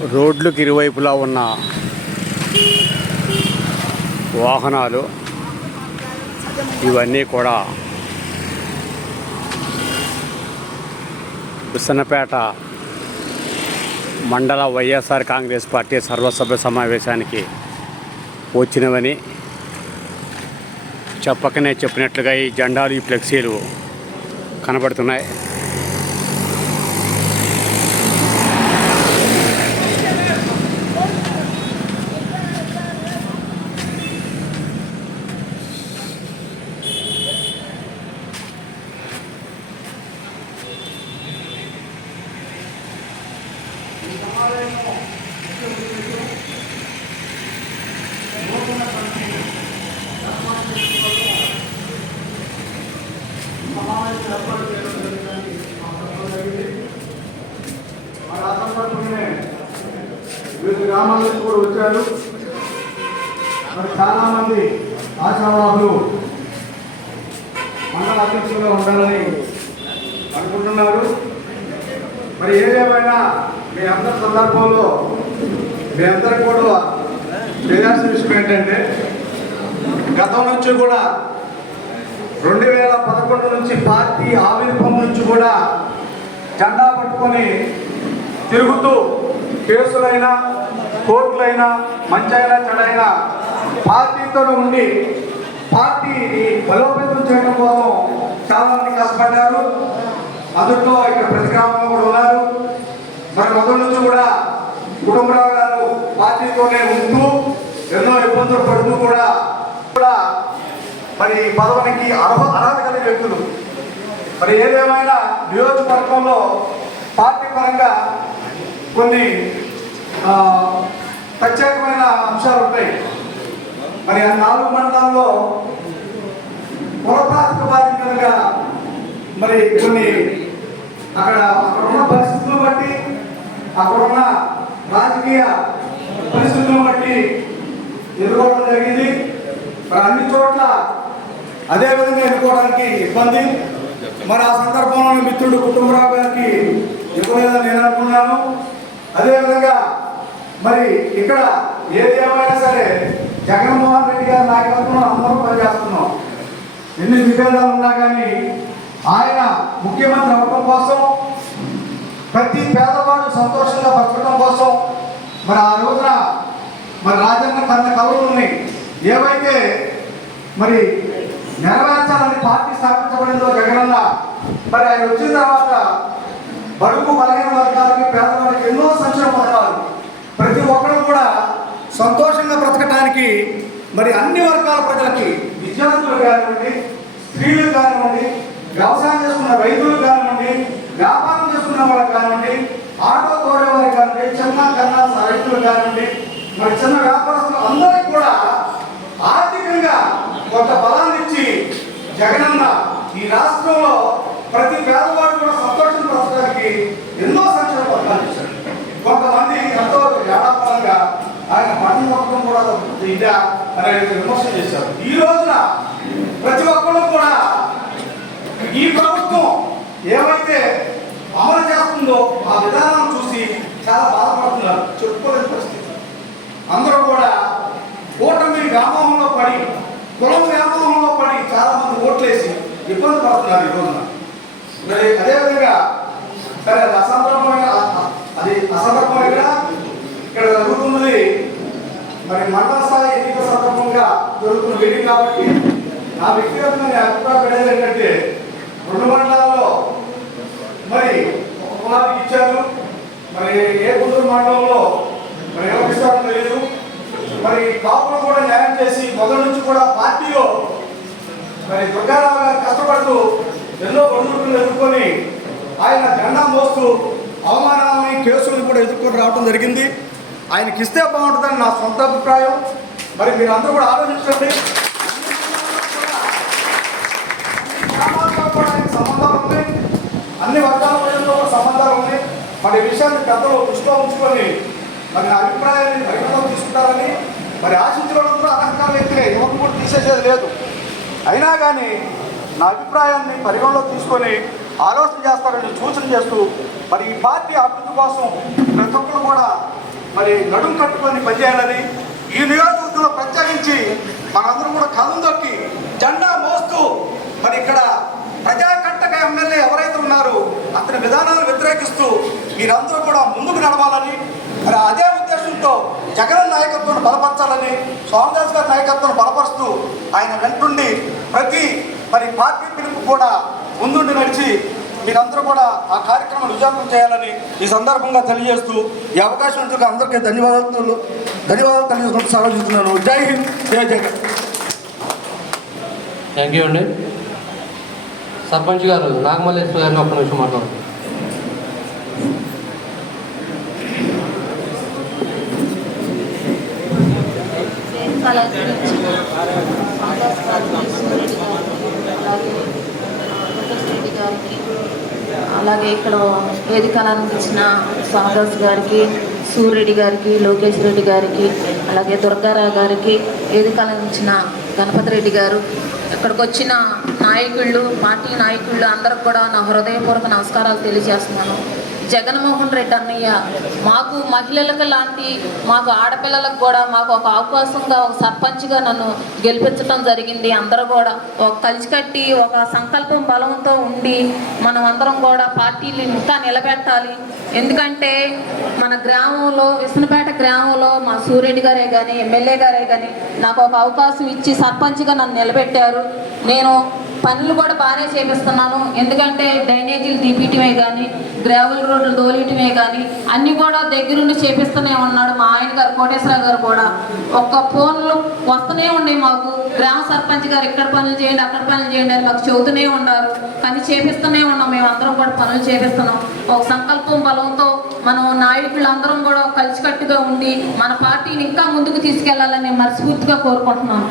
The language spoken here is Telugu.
రోడ్లకు ఇరువైపులా ఉన్న వాహనాలు ఇవన్నీ కూడా బుస్సన్నపేట మండల వైఎస్ఆర్ కాంగ్రెస్ పార్టీ సర్వసభ్య సమావేశానికి వచ్చినవని చెప్పకనే చెప్పినట్లుగా ఈ జెండాలు ఈ ఫ్లెక్సీలు కనబడుతున్నాయి. వివిధ గ్రామాల నుంచి కూడా వచ్చారు. మరి చాలా మంది ఆశావాహులు మండల అధ్యక్షులుగా ఉండాలని అనుకుంటున్నారు. మరి ఏదేమైనా మీ అందరి సందర్భంలో మీ అందరికి కూడా తెలియాల్సిన విషయం ఏంటంటే, గతం నుంచి కూడా 2011 నుంచి పార్టీ ఆవిర్భావం నుంచి కూడా జెండా పట్టుకొని తిరుగుతూ కేసులైనా కోర్టులైనా మంచైనా చెడైనా పార్టీతో ఉండి పార్టీని బలోపేతం చేయడం కోసం చాలా మంది కష్టపడ్డారు. అందులో ఇక్కడ ప్రతి గ్రామంలో కూడా ఉన్నారు. మరి మొదటి నుంచి కూడా కుటుంబరావు గారు పార్టీతోనే ఉంటూ ఎన్నో ఇబ్బందులు పడుతూ కూడా మరి పదవికి అర్హత కలిగిన వ్యక్తులు. మరి ఏదేమైనా నియోజకవర్గంలో పార్టీ పరంగా కొన్ని ప్రత్యేకమైన అంశాలు ఉంటాయి. మరి ఆ 4 మండలాల్లో పురప్రాతిపదికగా మరి కొన్ని అక్కడ ఉన్న పరిస్థితులను బట్టి అక్కడున్న రాజకీయ పరిస్థితులను బట్టి ఎదుర్కోవడం జరిగింది. మరి అన్ని చోట్ల అదేవిధంగా ఎన్నుకోవడానికి ఇబ్బంది. మరి ఆ సందర్భంలో మిత్రుడు కుటుంబరావు గారికి ఇవ్వలేదని నేను అనుకున్నాను. అదేవిధంగా మరి ఇక్కడ ఏది ఏమైనా సరే జగన్మోహన్ రెడ్డి గారి నాయకత్వంలో అందరూ పనిచేస్తున్నాం. ఎన్ని విభేదాలు ఉన్నా కానీ ఆయన ముఖ్యమంత్రి అవ్వడం కోసం, ప్రతి పేదవాడు సంతోషంగా బతకడం కోసం మరి ఆ రోజున మరి రాజన్న కన్న కవులని ఏవైతే మరి నెరవేర్చాలని పార్టీ స్థాపించబడిందో జగనన్న, మరి ఆయన వచ్చిన తర్వాత బడుగు బలహీన వర్గాలకి పేదవాళ్ళకి ఎన్నో సంక్షేమ పథకాలు, ప్రతి ఒక్కరు కూడా సంతోషంగా బ్రతకడానికి మరి అన్ని వర్గాల ప్రజలకి, విద్యార్థులు కానివ్వండి, స్త్రీలు కానివ్వండి, వ్యవసాయం చేసుకున్న రైతులు కానివ్వండి, వ్యాపారం చేసుకున్న వాళ్ళకి కానివ్వండి, ఆటో తోడే వారికి కానివ్వండి, చిన్న కన్నా రైతులు కానివ్వండి, మరి చిన్న వ్యాపారస్తులు అందరికీ కూడా ఆర్థికంగా కొంత బలాన్ని ఇచ్చి జగనన్న ఈ రాష్ట్రంలో ప్రతి పేదవాడు కూడా సంతోషం పరచడానికి ఎన్నో సంక్షేమ పథకాలు ఇచ్చారు. కొంతమంది ఎంతో ఏడాపరంగా ఆయన పట్టణ మొత్తం కూడా ఇదా అనేది విమర్శ చేశారు. ఈ రోజున ప్రతి ఒక్కరు కూడా ఈ ప్రభుత్వం ఏమైతే అమలు చేస్తుందో ఆ విధానం చూసి చాలా బాధపడుతున్నారు. చెప్పుకోలేని పరిస్థితి. అందరూ కూడా కూటమి వ్యామోహంలో పడి, కులం వ్యామోహంలో పడి చాలా మంది ఓట్లేసి ఇబ్బంది పడుతున్నారు ఈ రోజున. మరి అదేవిధంగా సరే అది అసందర్భంగా ఇక్కడ జరుగుతున్నది మరి మండల స్థాయి ఎన్నికల సందర్భంగా జరుగుతున్న మీటింగ్ కాబట్టి నా వ్యక్తిగతంగా అభిప్రాయం ఏంటంటే 2 మండలాల్లో మరి ఒక కులానికి ఇచ్చారు. మరి ఏ గుంటూరు మండలంలో మరి ఏమిస్తారో తెలియదు. మరి కాపులు కూడా న్యాయం చేసి మొదటి నుంచి కూడా పార్టీలో మరి దుర్గారావు గారు కష్టపడుతూ ఎన్నో ఒడిదుడుకులు ఎదుర్కొని ఆయన జెండా మోస్తూ అవమానాలని కేసులను కూడా ఎదుర్కొని రావడం జరిగింది. ఆయనకి ఇస్తే బాగుంటుందని నా సొంత అభిప్రాయం. మరి మీరు అందరూ కూడా ఆలోచించండి. ఆయనకి సంబంధాలు ఉన్నాయి, అన్ని వర్గాల ప్రజలతో కూడా సంబంధాలు ఉన్నాయి. మరి ఈ విషయాన్ని పెద్దలు దృష్టిలో ఉంచుకొని మరి నా అభిప్రాయాన్ని పరిగణలోకి తీసుకుంటారని మరి ఆశించడంతో అలంకారం అయితే యువకులు కూడా తీసేసేది లేదు. అయినా కానీ నా అభిప్రాయాన్ని పరిగణలో తీసుకొని ఆలోచన చేస్తారని సూచన చేస్తూ మరి ఈ పార్టీ అభివృద్ధి కోసం ప్రతి ఒక్కరు కూడా మరి నడుం కట్టుకొని పనిచేయాలని, ఈ నియోజకవర్గంలో ప్రత్యేకించి మనందరం కూడా కథం దొక్కి జెండా మోస్తూ మరి ఇక్కడ ప్రజాకంటక ఎమ్మెల్యే ఎవరైతే ఉన్నారో అతని విధానాలు వ్యతిరేకిస్తూ మీరందరూ కూడా ముందుకు నడవాలని, మరి అదే ఉద్దేశంతో జగన్ నాయకత్వాన్ని బలపరచాలని, స్వామిదాస్ గారి నాయకత్వాన్ని బలపరుస్తూ ఆయన వెంటుండి ప్రతి మరి పార్టీ పిలుపు కూడా ముందుండి నడిచి మీరందరూ కూడా ఆ కార్యక్రమం విజయవంతం చేయాలని ఈ సందర్భంగా తెలియజేస్తూ ఈ అవకాశం ఇచ్చిన అందరికీ ధన్యవాదాలు తెలియజేసుకుంటూ సెలవు. జై హింద్, జై జగన్. థ్యాంక్ యూ అండి. సర్పంచ్ గారు నాగమల్లేశ్వర గారిని ఒక్క నిమిషం మాట్లాడండి. అలాగే ఇక్కడ వేదికలను ఇచ్చిన స్వామిదాస్ గారికి, సూర్యరెడ్డి గారికి, లోకేష్ రెడ్డి గారికి, అలాగే దుర్గారావు గారికి, వేదికలను ఇచ్చిన గణపతి రెడ్డి గారు, ఇక్కడికి వచ్చిన నాయకుళ్ళు, పార్టీ నాయకుళ్ళు అందరికి కూడా నా హృదయపూర్వక నమస్కారాలు తెలియజేస్తున్నాను. జగన్మోహన్ రెడ్డి అన్నయ్య మాకు మహిళలకు లాంటి మాకు ఆడపిల్లలకు కూడా మాకు ఒక అవకాశంగా ఒక సర్పంచ్గా నన్ను గెలిపించడం జరిగింది. అందరూ కూడా ఒక కలిసికట్టి ఒక సంకల్పం బలంతో ఉండి మనం అందరం కూడా పార్టీలు ఇంకా నిలబెట్టాలి. ఎందుకంటే మన గ్రామంలో, విసనపేట గ్రామంలో మా సూర్యరెడ్డి గారే కానీ, ఎమ్మెల్యే గారే కానీ నాకు ఒక అవకాశం ఇచ్చి సర్పంచ్గా నన్ను నిలబెట్టారు. నేను పనులు కూడా బాగానే చేపిస్తున్నాను. ఎందుకంటే డ్రైనేజీలు తీపియటమే కానీ, గ్రావెల్ రోడ్లు తోలియటమే కానీ అన్నీ కూడా దగ్గరుండి చేపిస్తూనే ఉన్నాడు మా ఆయన గారు, కోటేశ్వరరావు గారు కూడా. ఒక్క ఫోన్లు వస్తూనే ఉన్నాయి మాకు, గ్రామ సర్పంచ్ గారు ఇక్కడ పనులు చేయండి, అక్కడ పనులు చేయండి అని మాకు చెబుతూనే ఉన్నారు. కానీ చేపిస్తూనే ఉన్నాం, మేము అందరం కూడా పనులు చేపిస్తున్నాం. ఒక సంకల్పం బలంతో మనం నాయకులందరం కూడా కలిసికట్టుగా ఉండి మన పార్టీని ఇంకా ముందుకు తీసుకెళ్లాలని మనస్ఫూర్తిగా కోరుకుంటున్నాను.